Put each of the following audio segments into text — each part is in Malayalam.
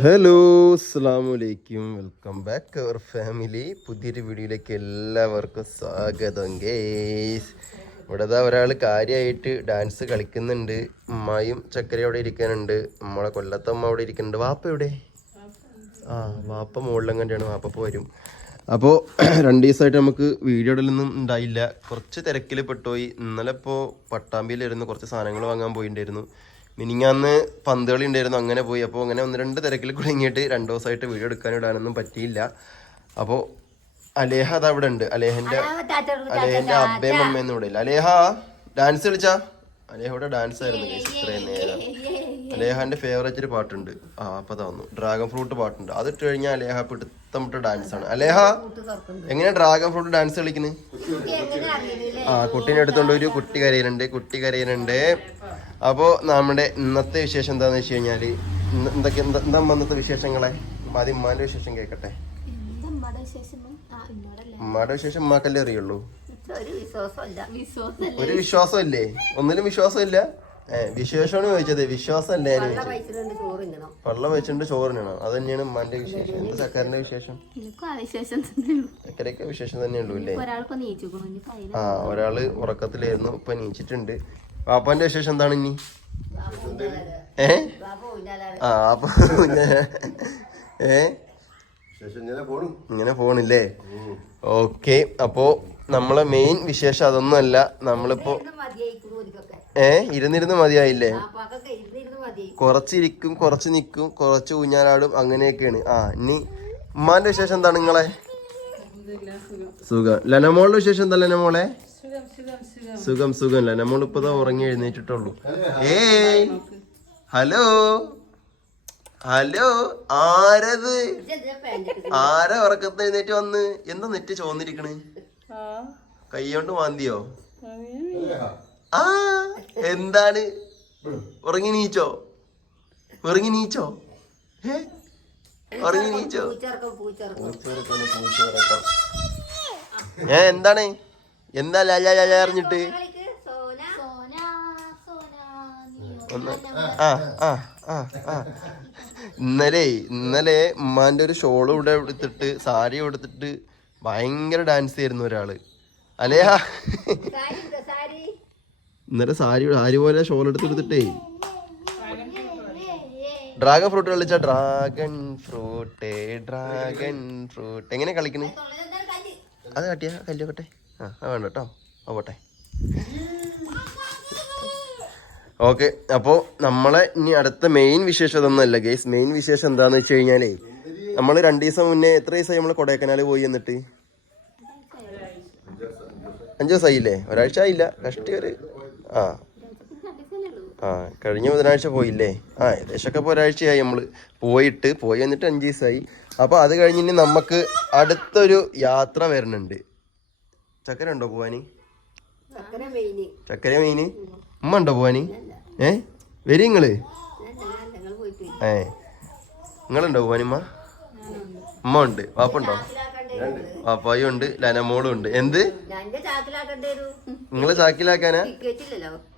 ഹലോ അസ്സാമലൈക്കും വെൽക്കം ബാക്ക് അവർ ഫാമിലി പുതിയൊരു വീഡിയോയിലേക്ക് എല്ലാവർക്കും സ്വാഗതം ഗേസ് ഇവിടെ ദാ ഒരാൾ കാര്യമായിട്ട് ഡാൻസ് കളിക്കുന്നുണ്ട്. ഉമ്മയും ചക്കര അവിടെ ഇരിക്കാനുണ്ട്. നമ്മളെ കൊല്ലത്തമ്മ അവിടെ ഇരിക്കുന്നുണ്ട്. വാപ്പ എവിടെ? ആ വാപ്പ മുകളിലും കണ്ടാണ് വാപ്പ വരും. അപ്പോൾ രണ്ട് ദിവസമായിട്ട് നമുക്ക് വീഡിയോ ഇടലൊന്നും ഉണ്ടായില്ല. കുറച്ച് തിരക്കിൽ പെട്ടുപോയി. ഇന്നലെ ഇപ്പോൾ പട്ടാമ്പിയിലായിരുന്നു. കുറച്ച് സാധനങ്ങൾ വാങ്ങാൻ പോയിട്ടുണ്ടായിരുന്നു മിനിങ്ങാന്ന് പന്ത് കളി ഉണ്ടായിരുന്നു അങ്ങനെ പോയി. അപ്പോൾ അങ്ങനെ ഒന്ന് രണ്ട് തിരക്കിൽ കുടുങ്ങിയിട്ട് രണ്ട് ദിവസമായിട്ട് വീഡിയോ എടുക്കാൻ ഇടാനൊന്നും പറ്റിയില്ല. അപ്പോൾ അലേഹ അത് അവിടെ ഉണ്ട്. അലേഹന്റെ അലേഹന്റെ അബ്ബയും അമ്മയൊന്നും ഇവിടെ ഇല്ല. അലേഹ ഡാൻസ് കളിച്ചാ? അലേഹയുടെ ഡാൻസ് ആയിരുന്നു ഇത്രയും നേരം. അലേഹാന്റെ ഫേവറേറ്റ് ഒരു പാട്ടുണ്ട്. ആ അപ്പൊ തന്നു ഡ്രാഗൺ ഫ്രൂട്ട് പാട്ടുണ്ട്. അത് ഇട്ട് കഴിഞ്ഞാൽ അലേഹ പിടുത്തമിട്ട ഡാൻസ് ആണ്. അലേഹ എങ്ങനെയാ ഡ്രാഗൺ ഫ്രൂട്ട് ഡാൻസ് കളിക്കുന്നത് ആ കുട്ടീനെ എടുത്തോണ്ട് ഒരു കുട്ടി കരയിലുണ്ട് കുട്ടി കരയുന്നുണ്ട്. അപ്പോ നമ്മുടെ ഇന്നത്തെ വിശേഷം എന്താന്ന് വെച്ച് കഴിഞ്ഞാൽ ഇന്ന് എന്തൊക്കെ എന്താ ഇന്നത്തെ വിശേഷങ്ങളെ? ആദ്യം ഉമ്മാന്റെ വിശേഷം കേൾക്കട്ടെ ഉമ്മാടെ വിശേഷം? ഉമ്മാക്കല്ലേ അറിയുള്ളൂ. ഒരു വിശ്വാസം ഇല്ലേ ഒന്നിനും വിശ്വാസമില്ല? ഏഹ് വിശേഷമാണ് ചോദിച്ചത്. വിശ്വാസമല്ലേ അല്ലേ പള്ളം വെച്ചിട്ട് ചോറിനാണ് അത് തന്നെയാണ് ഉമ്മാന്റെ വിശേഷം. എന്താ ചക്കാരന്റെ വിശേഷം? ചക്കരയൊക്കെ വിശേഷം തന്നെ ഉള്ളൂ. അല്ലേ? ആ ഒരാൾ ഉറക്കത്തിലായിരുന്നു. ഇപ്പൊ നീച്ചിട്ടുണ്ട്. പാപ്പാന്റെ വിശേഷം എന്താണ് ഇനി? ഏ? ആ അപ്പൊ ഏ? ഇങ്ങനെ പോണില്ലേ? ഓക്കെ അപ്പോ നമ്മളെ മെയിൻ വിശേഷം അതൊന്നുമല്ല നമ്മളിപ്പോ ഇരുന്ന് മതിയായിക്കുന്നു ഒരിക്കൊക്കെ ഏ ഇരുന്നിരുന്ന് മതിയായില്ലേ? കൊറച്ചിരിക്കും കൊറച്ച് നിക്കും കുറച്ചിരിക്കും കുറച്ച് നിൽക്കും കുറച്ച് ഊഞ്ഞാലാടും അങ്ങനെയൊക്കെയാണ്. ആ ഇനി ഉമ്മാന്റെ വിശേഷം എന്താണ് നിങ്ങളെ? സുഖം. ലനമോളുടെ വിശേഷം എന്താ ലനമോളെ? സുഖം സുഖം അല്ല? നമ്മളിപ്പോ ദാ ഉറങ്ങി എഴുന്നേറ്റിട്ടുള്ളൂ. ഏ ഹലോ. ഹലോ. ആരത്? ആരാ ഉറക്കത്ത് എഴുന്നേറ്റ് വന്ന്? എന്താ നെറ്റ് ചോന്നിരിക്കണ്? കൈകൊണ്ട് മാന്തിയോ? ആ. എന്താണ്? ഉറങ്ങി നീച്ചോ? ഉറങ്ങി നീച്ചോ? ഏ? ഉറങ്ങി നീച്ചോ? ഏ എന്താണ്? എന്താ ലാല അറിഞ്ഞിട്ട്? ഒന്ന്. ആ ആ ആ ആ. ഇന്നലെ ഇന്നലെ ഉമ്മാന്റെ ഒരു ഷോൾ ഇവിടെ എടുത്തിട്ട് സാരി എടുത്തിട്ട് ഭയങ്കര ഡാൻസ് ചെയ്യുന്ന ഒരാൾ. സാരി? ഇന്നലെ സാരി സാരി പോലെ ഷോൾ എടുത്തെടുത്തിട്ടേ ഡ്രാഗൺ ഫ്രൂട്ട് കളിച്ച ഡ്രാഗൺ ഫ്രൂട്ട് ഡ്രാഗൺ ഫ്രൂട്ട് എങ്ങനെ കളിക്കണേ? അത് കാട്ടിയാ കല്ലോട്ടെ ആ വേണ്ട കേട്ടോ. ആ പോട്ടെ. ഓക്കെ അപ്പോൾ നമ്മളെ ഇനി അടുത്ത മെയിൻ വിശേഷം ഇതൊന്നുമല്ല ഗേസ് മെയിൻ വിശേഷം എന്താന്ന് വെച്ച് കഴിഞ്ഞാലേ നമ്മൾ രണ്ട് ദിവസം മുന്നേ എത്ര ദിവസമായി നമ്മൾ കൊടൈക്കനാൽ പോയി എന്നിട്ട്? അഞ്ച് ദിവസമായില്ലേ ഒരാഴ്ച ആയില്ല. കഷ്ടി ഒരു ആ. ആ കഴിഞ്ഞ ബുധനാഴ്ച പോയില്ലേ? ആ ഏകദേശമൊക്കെ ഇപ്പോൾ ഒരാഴ്ചയായി നമ്മൾ പോയിട്ട് പോയി എന്നിട്ട് അഞ്ച് ദിവസമായി. അപ്പോൾ അത് കഴിഞ്ഞ് ഇനി നമുക്ക് അടുത്തൊരു യാത്ര വരുന്നുണ്ട് ചക്കര ഉണ്ടോ പോവാന്? ചക്കര മെയിന് മീന്? ഉമ്മ ഉണ്ടോ പോവാന്? ഏ? വരി നിങ്ങൾ. ഏ. നിങ്ങളുണ്ടോ പോവാനിമ്മ ഉമ്മ? ഉണ്ട്. വാപ്പുണ്ടോ. വാപ്പായും ഉണ്ട്. ലനമോളും ഉണ്ട്. എന്ത്? നിങ്ങൾ ചാക്കിലാക്കാനാ?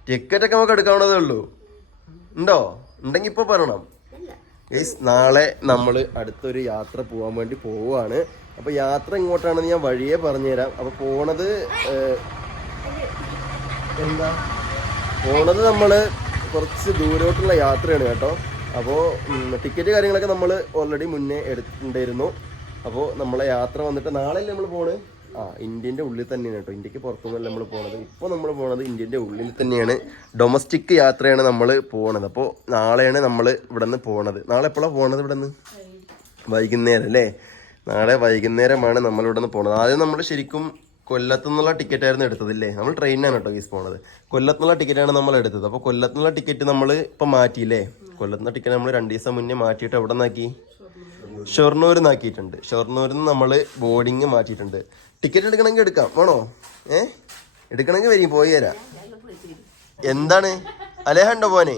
ടിക്കറ്റ് ഒക്കെ നമുക്ക് എടുക്കാവുന്നതേ ഉള്ളൂ. ഉണ്ടോ? ഉണ്ടെങ്കി ഇപ്പൊ പറയണം. നാളെ നമ്മൾ അടുത്തൊരു യാത്ര പോവാൻ വേണ്ടി പോവുകയാണ് അപ്പൊ യാത്ര ഇങ്ങോട്ടാണെന്ന് ഞാൻ വഴിയെ പറഞ്ഞുതരാം. അപ്പൊ പോണത് എന്താ? പോണത് നമ്മൾ കുറച്ച് ദൂരോട്ടുള്ള യാത്രയാണ് കേട്ടോ. അപ്പോൾ ടിക്കറ്റ് കാര്യങ്ങളൊക്കെ നമ്മൾ ഓൾറെഡി മുന്നേ എടുത്തിട്ടുണ്ടായിരുന്നു. അപ്പോൾ നമ്മളെ യാത്ര വന്നിട്ട് നാളെ നമ്മൾ പോണ്? ആ ഇന്ത്യന്റെ ഉള്ളിൽ തന്നെയാണ് കേട്ടോ. ഇന്ത്യയ്ക്ക് പുറത്തുനിന്നല്ല നമ്മൾ പോണത്. ഇപ്പോൾ നമ്മൾ പോണത് ഇന്ത്യന്റെ ഉള്ളിൽ തന്നെയാണ്. ഡൊമസ്റ്റിക് യാത്രയാണ് നമ്മൾ പോണത്. അപ്പോൾ നാളെയാണ് നമ്മൾ ഇവിടെ നിന്ന് പോണത്. നാളെ എപ്പോഴാണ് പോണത് ഇവിടെ നിന്ന് വൈകുന്നേരം അല്ലേ? നാളെ വൈകുന്നേരമാണ് നമ്മൾ ഇവിടെ നിന്ന് പോണത്. ആദ്യം നമ്മൾ ശരിക്കും കൊല്ലത്തു നിന്നുള്ള ടിക്കറ്റ് ആയിരുന്നു എടുത്തതില്ലേ? നമ്മൾ ട്രെയിനിനാണ് കേട്ടോ ഈസ് പോണത്. കൊല്ലത്തുനിന്നുള്ള ടിക്കറ്റാണ് നമ്മൾ എടുത്തത്. അപ്പോൾ കൊല്ലത്തുനിന്നുള്ള ടിക്കറ്റ് നമ്മൾ ഇപ്പം മാറ്റിയില്ലേ? കൊല്ലത്തുനിന്ന് ടിക്കറ്റ് നമ്മൾ രണ്ട് ദിവസം മുന്നേ മാറ്റിയിട്ട് എവിടെ നിന്നാക്കി? ഷൊർണൂർ നിന്നാക്കിയിട്ടുണ്ട്. ഷൊർണൂരിൽ നിന്ന് നമ്മൾ ബോർഡിങ് മാറ്റിയിട്ടുണ്ട്. ടിക്കറ്റ് എടുക്കണമെങ്കിൽ എടുക്കാം. വേണോ? ഏ? എടുക്കണമെങ്കിൽ വരും പോയി തരാം എന്താണ്? അലേഹ ഉണ്ടോ പോനെ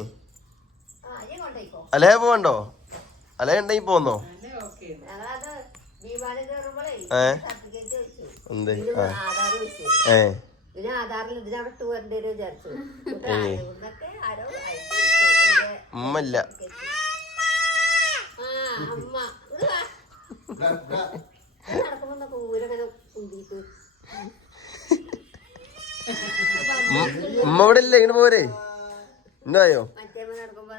അലേഹ പോവണ്ടോ? അലേഹ ഉണ്ടെങ്കിൽ പോന്നോ? ഏ? എന്ത്? ആ. ഏ. ഉമ്മ. ഇവിടെ ഇല്ലേ? ഇങ്ങനെ പോരെ? എന്തായോ നടക്കുമ്പോ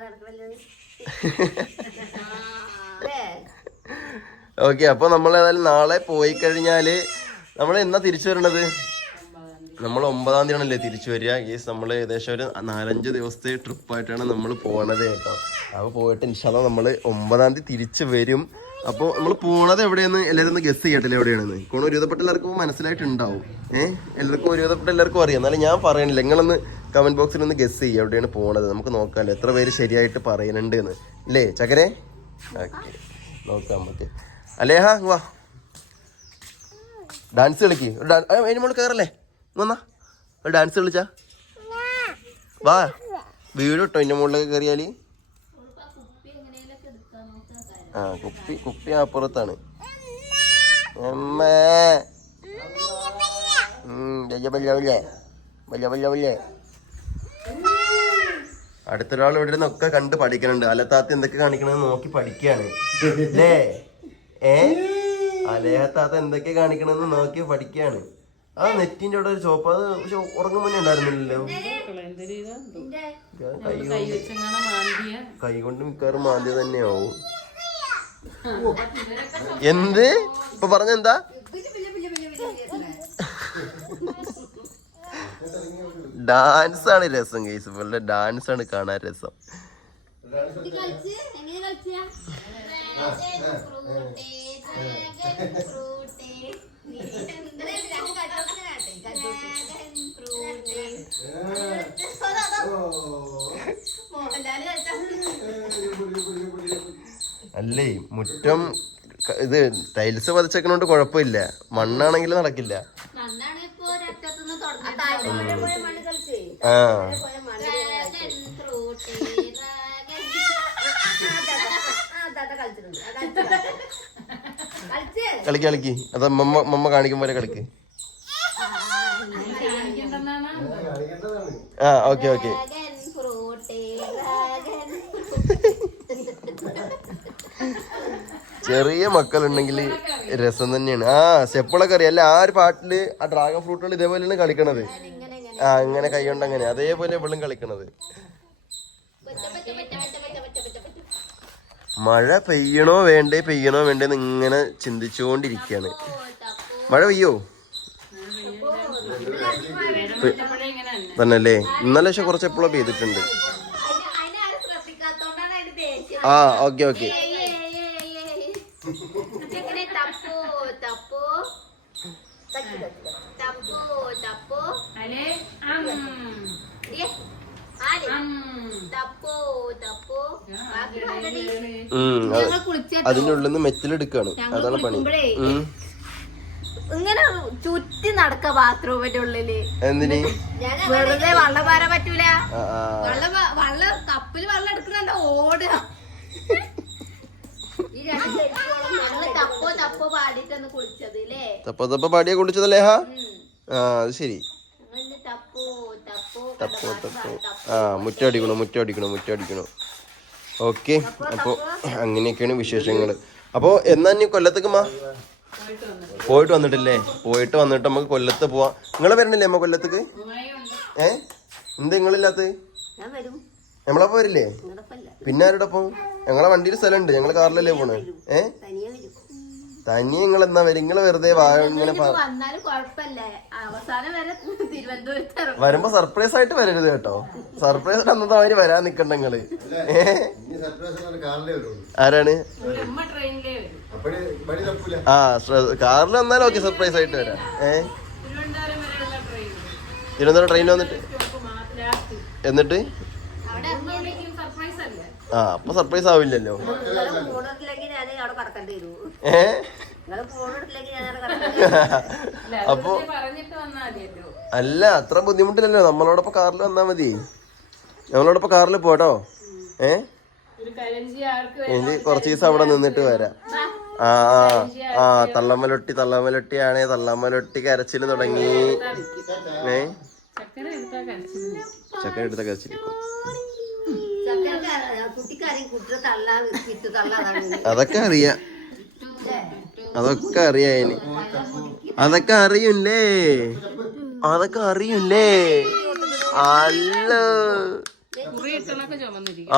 ഓക്കെ അപ്പൊ നമ്മൾ ഏതായാലും നാളെ പോയി കഴിഞ്ഞാൽ നമ്മൾ എന്നാ തിരിച്ചു വരണത് നമ്മൾ ഒമ്പതാം തീയതി ആണല്ലേ തിരിച്ചു വരിക. ഗീസ് നമ്മൾ ഏകദേശം ഒരു നാലഞ്ച് ദിവസത്തെ ട്രിപ്പായിട്ടാണ് നമ്മൾ പോണത് കേട്ടോ. അപ്പോൾ പോയിട്ട് ഇൻഷാല്ല നമ്മൾ ഒമ്പതാം തീയതി തിരിച്ചു വരും. അപ്പോൾ നമ്മൾ പോണത് എവിടെയെന്ന് എല്ലാവരും ഒന്ന് ഗസ് ചെയ്യട്ടില്ല എവിടെയാണെന്ന്? ഇപ്പോൾ ഒരുവിധപ്പെട്ട എല്ലാവർക്കും മനസ്സിലായിട്ടുണ്ടാവും. ഏഹ് എല്ലാവർക്കും ഒരുവിധപ്പെട്ട എല്ലാവർക്കും അറിയാം. എന്നാലും ഞാൻ പറയണില്ല. നിങ്ങളൊന്ന് കമന്റ് ബോക്സിൽ ഒന്ന് ഗസ് ചെയ്യുക എവിടെയാണ് പോണത്. നമുക്ക് നോക്കാമല്ലോ എത്ര പേര് ശരിയായിട്ട് പറയുന്നുണ്ട് എന്ന് ഇല്ലേ ചക്കരെ ഓക്കെ നോക്കാം നമുക്ക് അല്ലേ ഹാ വാ. ഡാൻസ് കളിക്ക്. അതിന് മോൾ കയറല്ലേ? വന്നാ. ഒരു ഡാൻസ് കളിച്ചാ. വാ. വീട് കേട്ടോ എന്റെ മുകളിലൊക്കെ കയറിയാൽ. ആ കുപ്പി കുപ്പി അപ്പുറത്താണ്. അമ്മേ അടുത്തൊരാൾ ഇവിടെ നിന്നൊക്കെ കണ്ട് പഠിക്കണുണ്ട്. അലത്താത്ത എന്തൊക്കെ കാണിക്കണമെന്ന് നോക്കി പഠിക്കുകയാണ് അല്ലേ ഏ? അലേഹത്താത്ത എന്തൊക്കെ കാണിക്കണമെന്ന് നോക്കി പഠിക്കാണ്. ആ നെറ്റിന്റെ അവിടെ ഒരു ചോപ്പ് അത് പക്ഷെ ഉറങ്ങും മുന്നേ ഉണ്ടായിരുന്നില്ലല്ലോ. കൈ കൊണ്ട് മിക്കവാറും മാന്തി തന്നെയാവും. എന്ത്? ഇപ്പൊ പറഞ്ഞെന്താ ഡാൻസ് ആണ് രസം കേസ് ഇവളുടെ ഡാൻസ് ആണ് കാണാൻ രസം. അല്ലേ മുറ്റം ഇത് ടൈൽസ് പതിച്ചേക്കണോണ്ട് കുഴപ്പമില്ല മണ്ണാണെങ്കിൽ നടക്കില്ല. മണ്ണാണ് ഇപ്പൊ രക്തത്തുനിന്ന് ആ തുടങ്ങുന്നത് താഴ്വര പോയ മണ്ണ് കളിച്ചേ ആ പോയ മണ്ണ് ഡ്രാഗൺ ഫ്രൂട്ട് ഡ്രാഗൺ ആ താത്ത കളിച്ചിട്ടുണ്ട് ആ, കളിച്ചിട്ടുണ്ട്. കളിച്ചേ കളിക്ക് കളിക്ക്. അത് മമ്മ മമ്മ കാണിക്കും പോലെ കളിക്ക്. ആ ഓക്കെ ഓക്കെ. ചെറിയ മക്കളുണ്ടെങ്കിൽ രസം തന്നെയാണ്. ആ സ്റ്റെപ്പുകളൊക്കെ അറിയാം. അല്ല ആ ഒരു പാട്ടിൽ ആ ഡ്രാഗൺ ഫ്രൂട്ടുകൾ ഇതേപോലെയാണ് കളിക്കണത്. ആ അങ്ങനെ കൈകൊണ്ട് അങ്ങനെ. അതേപോലെ ഇവളും കളിക്കണത്. മഴ പെയ്യണോ വേണ്ടേ പെയ്യണോ വേണ്ടേ എന്ന് ഇങ്ങനെ ചിന്തിച്ചുകൊണ്ടിരിക്കുകയാണ്. മഴ പെയ്യോ? തന്നല്ലേ ഇന്നലെ പക്ഷെ കുറച്ച് എപ്പോഴും പെയ്തിട്ടുണ്ട്. ആ ഓക്കെ ഓക്കെ ഏയ്, ഏയ്, ഏയ്, ഏയ്. ഇതെങ്ങനെ തപ്പു തപ്പു തപ്പു തപ്പു ഏ, ആര്? തപ്പു തപ്പു ബാക്കി ആരടി? ഉം അത് ഞങ്ങൾ കുളിച്ച അതിന്റെ ഉള്ളിൽ നിന്ന് മെറ്റലെടുക്കാണ് അതാണ് പണി. ഇങ്ങനെ ചുറ്റി നടക്ക ബാത്റൂമിന്റെ ഉള്ളിൽ. എന്തിന്? വെറുതെ വള്ളം പാരാൻ പറ്റൂല. വള്ള. വെള്ളം കപ്പിൽ വെള്ളം എടുക്കുന്നുണ്ട് ഓടുക. ഈ രണ്ട് ചെരുപ്പോളം തപ്പോ തപ്പോ പാടിയിട്ടാണ് കുളിച്ചത് ല്ലേ? തപ്പോ പാടിയാ പാടിയെ കുളിച്ചതല്ലേ ഹാ? ആ അത് ശരി. തപ്പോ തപ്പോ ആ മുറ്റടിക്കണോ മുറ്റടിക്കണോ മുറ്റടിക്കണോ. ഓക്കെ അപ്പോൾ അങ്ങനെയൊക്കെയാണ് വിശേഷങ്ങൾ അപ്പോൾ എന്നാ ഇനി കൊല്ലത്തേക്ക് മാ? പോയിട്ട് വന്നിട്ടില്ലേ? പോയിട്ട് വന്നിട്ട് നമുക്ക് കൊല്ലത്ത് പോവാം. നിങ്ങൾ വരണില്ലേ അമ്മ കൊല്ലത്തേക്ക്? ഏ? എന്ത് നിങ്ങളില്ലാത്ത നമ്മളപ്പോ വരില്ലേ? പിന്നെ ആരോടൊപ്പം? ഞങ്ങളെ വണ്ടിയിൽ സ്ഥലമുണ്ട്. ഞങ്ങൾ കാറിലല്ലേ പോണേ? ഏ? തനിയെ നിങ്ങൾ എന്നാ വരും നിങ്ങൾ വെറുതെ ഇങ്ങനെ വരുമ്പോ സർപ്രൈസ് ആയിട്ട് വരരുത് കേട്ടോ. സർപ്രൈസ് അന്നത്തെ അവർ വരാൻ നിക്കണ്ട നിങ്ങൾ ആരാണ്? ആ കാറിൽ വന്നാലും ഓക്കെ സർപ്രൈസ് ആയിട്ട് വരാം. ഏ? തിരുവനന്തപുരം ട്രെയിനിൽ വന്നിട്ട്? എന്നിട്ട്? ആ അപ്പൊ സർപ്രൈസ് ആവില്ലല്ലോ. ഏ? അപ്പൊ അല്ല അത്ര ബുദ്ധിമുട്ടില്ലല്ലോ. നമ്മളോടൊപ്പം കാറിൽ വന്നാ മതി. ഞങ്ങളോടൊപ്പം കാറിൽ പോട്ടോ ഏ? ഇനി കുറച്ച് ദിവസം അവിടെ നിന്നിട്ട് വരാം. ആ ആ ആ തള്ളമ്മലൊട്ടി ആണേ തള്ളമ്മലൊട്ടി കരച്ചിൽ തുടങ്ങി. ഏ? ചക്കര എടുത്ത കരച്ചിൽ. അതൊക്കെ അറിയാം. അതൊക്കെ അറിയാം അതൊക്കെ അറിയില്ലേ? അതൊക്കെ അറിയില്ലേ? അല്ല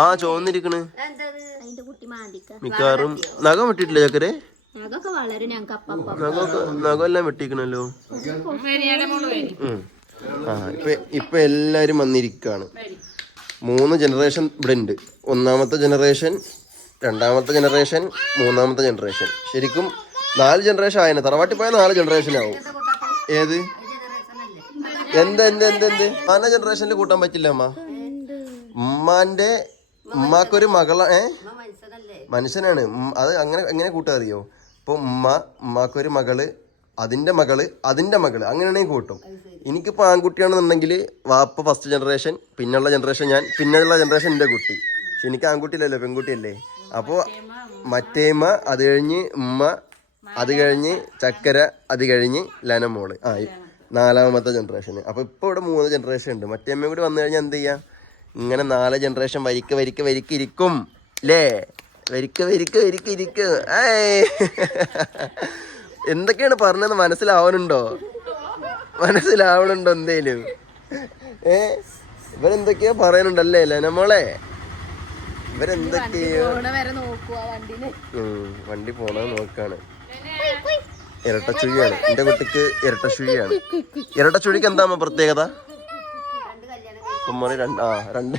ആ ചോന്നിരിക്കണ് മിക്കവാറും നഖം വെട്ടിട്ടില്ല ചക്കരെ? നഖമെല്ലാം വെട്ടിക്കണല്ലോ. ആ ഇപ്പൊ ഇപ്പൊ എല്ലാരും വന്നിരിക്കാണ്. മൂന്ന് ജനറേഷൻ ഇവിടെ ഉണ്ട്. ഒന്നാമത്തെ ജനറേഷൻ രണ്ടാമത്തെ ജനറേഷൻ മൂന്നാമത്തെ ജനറേഷൻ ശരിക്കും നാല് ജനറേഷൻ ആയതിനെ തറവാട്ടി പോയാൽ നാല് ജനറേഷൻ ആവും. ഏത്? എന്ത് എന്ത് എന്ത് എന്ത്? പല ജനറേഷനിൽ കൂട്ടാൻ പറ്റില്ല അമ്മ ഉമ്മാന്റെ ഉമ്മാക്കൊരു മകള ഏ? മനുഷ്യനാണ്. അത് അങ്ങനെ എങ്ങനെ കൂട്ടാ അറിയോ? ഇപ്പൊ ഉമ്മ ഉമ്മാക്കൊരു മകൾ അതിന്റെ മകൾ അതിന്റെ മകൾ. അങ്ങനെയാണെങ്കിൽ കൂട്ടും. എനിക്കിപ്പോ ആൺകുട്ടിയാണെന്നുണ്ടെങ്കിൽ വാപ്പ ഫസ്റ്റ് ജനറേഷൻ പിന്നുള്ള ജനറേഷൻ ഞാൻ പിന്നെയുള്ള ജനറേഷൻ എന്റെ കുട്ടി. പക്ഷെ എനിക്ക് ആൺകുട്ടിയില്ലല്ലോ പെൺകുട്ടിയല്ലേ? അപ്പോൾ മറ്റേമ്മ അത് കഴിഞ്ഞ് ഉമ്മ അത് കഴിഞ്ഞ് ചക്കര അത് കഴിഞ്ഞ് ലനമോൾ. ആ നാലാമത്തെ ജനറേഷന് അപ്പോൾ ഇപ്പോൾ ഇവിടെ മൂന്ന് ജനറേഷൻ ഉണ്ട്. മറ്റേമ്മ കൂടി വന്നു കഴിഞ്ഞാൽ എന്ത് ചെയ്യാം? ഇങ്ങനെ നാല് ജനറേഷൻ വരിക്ക് വരിക്ക് വരിക്ക് ഇരിക്കും. അല്ലേ വരിക്ക് വരിക്ക് വരിക്ക ഇരിക്കും. എന്തൊക്കെയാണ് പറഞ്ഞത് മനസ്സിലാവണുണ്ടോ? മനസ്സിലാവണുണ്ടോ എന്തേലും? ഏ? ഇവരെന്തൊക്കെയോ പറയുന്നുണ്ടല്ലേ ലനമോളെ? ഇവരെന്തൊക്കെയോ വരെ നോക്കുക വണ്ടിന്. ഉം, വണ്ടി പോണത് നോക്കാണ്. ഇരട്ടച്ചുഴിയാണ്. എന്റെ കുട്ടിക്ക് ഇരട്ട ഇരട്ടച്ചുഴിക്ക് എന്താ അമ്മ പ്രത്യേകത? രണ്ട് ആ രണ്ട്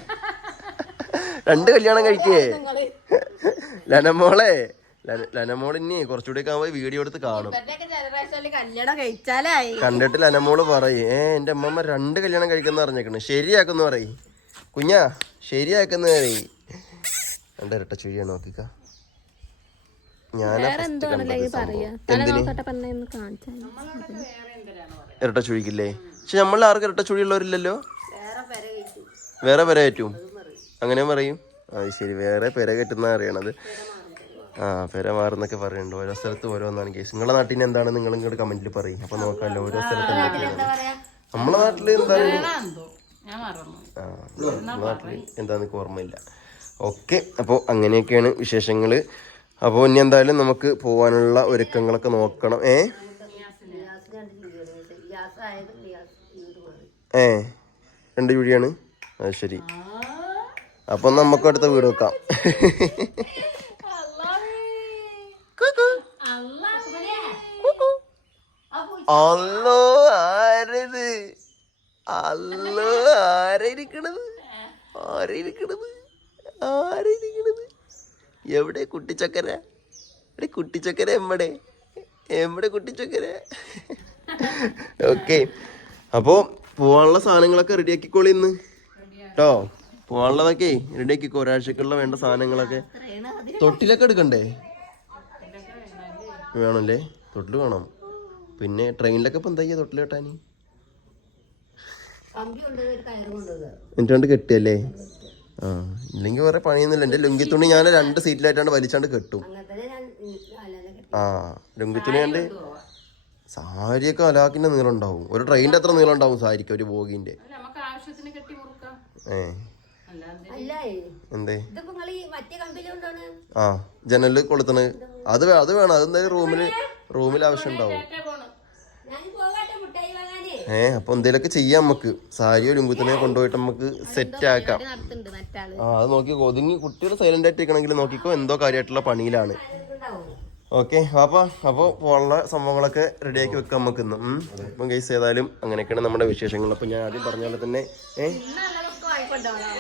രണ്ട് കല്യാണം കഴിക്കേ. ലനമോളെ ലനമോൾ ലനമോൾ ഇനി കുറച്ചുകൂടി ഒക്കെ ആവുമ്പോ വീഡിയോ എടുത്ത് കാണും. കണ്ടിട്ട് ലനമോൾ പറയും ഏ എന്റെ അമ്മമ്മ രണ്ട് കല്യാണം കഴിക്കുന്ന പറഞ്ഞേക്കണ്. ശരിയാക്കുന്ന പറയും. കുഞ്ഞാ ശരിയാക്കുന്ന പറയും. രണ്ട് ഇരട്ട ചുഴിയാണ് നോക്കിക്ക. ഇരട്ട ചുഴിക്കില്ലേ? പക്ഷെ നമ്മൾ ആർക്കും ഇരട്ട ചുഴി ഉള്ളവരില്ലല്ലോ വേറെ പെര കയറ്റും. അങ്ങനെ പറയും. അത് ശരി. വേറെ പെര കയറ്റുന്ന അറിയണത്. ആ പെര മാറുന്നൊക്കെ പറയുന്നുണ്ട്. ഓരോ സ്ഥലത്ത് ഓരോന്നാണ് കേസ്. നിങ്ങളുടെ നാട്ടിൽ നിന്ന് എന്താണ്? നിങ്ങൾ ഇങ്ങോട്ട് കമന്റിൽ പറയും. അപ്പൊ നോക്കാമല്ലോ ഓരോ സ്ഥലത്ത് എന്തൊക്കെയാണ്? എന്താ പറയാ? നമ്മളെ നാട്ടിൽ എന്താണ് ആ നമ്മളെ നാട്ടിൽ എന്താന്ന് ഓർമ്മയില്ല. ഓക്കെ അപ്പോൾ അങ്ങനെയൊക്കെയാണ് വിശേഷങ്ങൾ അപ്പോൾ ഇനി എന്തായാലും നമുക്ക് പോകാനുള്ള ഒരുക്കങ്ങളൊക്കെ നോക്കണം. ഏ? ഏ രണ്ട് വീടിയാണ് അത് ശരി. അപ്പൊ നമുക്ക് അടുത്ത വീട് വെക്കാം. അല്ലോ ആരത്? അല്ലോ ആരായിരിക്കണത്? ആരായിരിക്കണത്? എവിടെ കുട്ടിച്ചക്കര? എവിടെ കുട്ടിച്ചക്കര എമ്മടെ? എമ്മടെ കുട്ടിച്ചക്കര? ഓക്കെ. അപ്പോ പോവാനുള്ള സാധനങ്ങളൊക്കെ റെഡിയാക്കിക്കോളി ഇന്ന്. കേട്ടോ പോവാനുള്ളതൊക്കെ റെഡിയാക്കിക്കോ ഒരാഴ്ചക്കുള്ള വേണ്ട സാധനങ്ങളൊക്കെ. തൊട്ടിലൊക്കെ എടുക്കണ്ടേ? വേണമല്ലേ തൊട്ടിൽ വേണം. പിന്നെ ട്രെയിനിലൊക്കെ ഇപ്പൊ എന്താ തൊട്ടിൽ കെട്ടാന് കമ്പി കൊണ്ട് എന്നിട്ട് കെട്ടിയല്ലേ? ഇല്ലെങ്കിൽ വേറെ പണിയൊന്നുമില്ല. എന്റെ ലുങ്കി തുണി ഞാൻ രണ്ട് സീറ്റിലായിട്ടാണ് വലിച്ചാണ്ട് കെട്ടും. അങ്ങനത്തെ ഞാൻ അല്ലാതെ ആ ലുങ്കി തുണി കണ്ട് സാരിയൊക്കെ അലാക്കിന്റെ നീളം ഉണ്ടാവും ഒരു ട്രെയിനിന്റെ അത്ര നീളം ഉണ്ടാവും സാരിക്ക് ഒരു ബോഗിന്റെ. ഏ. എന്തേ? ആ ജനലിൽ കൊളുത്തണ്. അത് അത് വേണം. അതെന്തായാലും റൂമിൽ റൂമിൽ ആവശ്യം ഉണ്ടാവും വാങ്ങാനേ ഏ അപ്പൊ എന്തേലൊക്കെ ചെയ്യാം നമുക്ക്. സാരിയോ ലുങ്കുത്തിനെ കൊണ്ടുപോയിട്ട് നമുക്ക് സെറ്റ് ആക്കാം. ആ അത് നോക്കി ഒതുങ്ങി കുട്ടികൾ സൈലന്റ് ആയിട്ട് ഇരിക്കണമെങ്കിൽ നോക്കിക്കോ എന്തോ കാര്യമായിട്ടുള്ള പണിയിലാണ്. ഓക്കെ അപ്പൊ അപ്പോൾ പോലുള്ള സംഭവങ്ങളൊക്കെ റെഡിയാക്കി വെക്കാം നമുക്ക് ഇന്ന്. അപ്പം കേസ് ഏതായാലും അങ്ങനെയൊക്കെയാണ് നമ്മുടെ വിശേഷങ്ങൾ. അപ്പം ഞാൻ ആദ്യം പറഞ്ഞ പോലെ തന്നെ ഏഹ്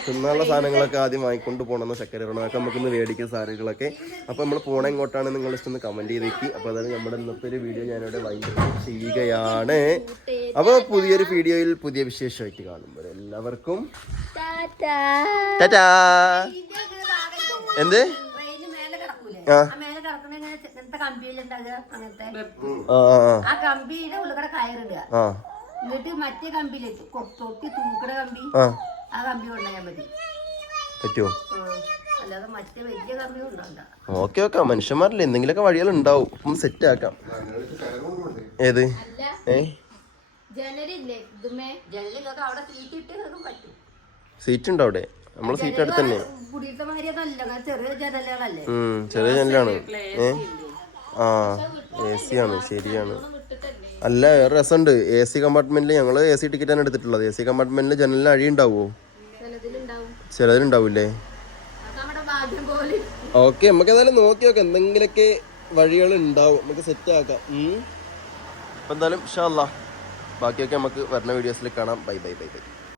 തിന്നാനുള്ള സാധനങ്ങളൊക്കെ ആദ്യം വാങ്ങിക്കൊണ്ട് പോകണമെന്ന് ചക്കര ഇടണം അതൊക്കെ നമുക്ക് ഇന്ന് മേടിക്കുന്ന സാധനങ്ങളൊക്കെ. അപ്പോൾ നമ്മൾ പോണ എങ്ങോട്ടാണ് നിങ്ങൾ ഇഷ്ടം കമന്റ് കമന്റ് ചെയ്തേക്ക്. അപ്പോൾ അതായത് നമ്മുടെ ഇന്നത്തെ ഒരു വീഡിയോ ഞാനിവിടെ വൈകിട്ട് ചെയ്യുകയാണ്. അപ്പോൾ പുതിയൊരു വീഡിയോയിൽ പുതിയ വിശേഷമായിട്ട് കാണുമ്പോൾ എല്ലാവർക്കും എന്ത്? ആ. ആ കമ്പിയുടെ ഉള്ളിൽ കയറിടുക. എന്നിട്ട് മറ്റേ കമ്പിയിലേക്ക് തൊട്ടി തൂക്കട കമ്പി. ആ ആ കമ്പി കൊണ്ടുപോയാൽ മതി പറ്റുമോ അല്ലാതെ മറ്റേ വലിയ കമ്പി ഓക്കെ ഓക്കെ മനുഷ്യന്മാരില്ല എന്തെങ്കിലുമൊക്കെ വഴികൾ ഉണ്ടാവും സെറ്റ് ആക്കാം. ഏത്? ഏ? സീറ്റ് ഉണ്ടോ അവിടെ? നമ്മളെ സീറ്റ് അടുത്ത് തന്നെ. ചെറിയ ജനലാണ്. ഏ? ആ എ സി ആണ് ശരിയാണ്. അല്ല വേറെ രസമുണ്ട്. എ സി കമ്പാർട്ട്മെന്റിൽ ഞങ്ങൾ എ സി ടിക്കറ്റ് ആണ് എടുത്തിട്ടുള്ളത്. എ സി കമ്പാർട്ട്മെന്റിൽ ജനലിന് അഴി ഉണ്ടാവുമോ ചിലതിലുണ്ടാവും. ചിലതിലുണ്ടാവില്ലേ? ഓക്കെ നമുക്ക് എന്തായാലും നോക്കി നോക്കാം എന്തെങ്കിലുമൊക്കെ വഴികൾ ഉണ്ടാവും നമുക്ക് സെറ്റ് ആക്കാം. അപ്പൊ എന്തായാലും ഷാ ബാക്കിയൊക്കെ നമുക്ക് വരുന്ന വീഡിയോസിൽ കാണാം. Bye bye bye bye.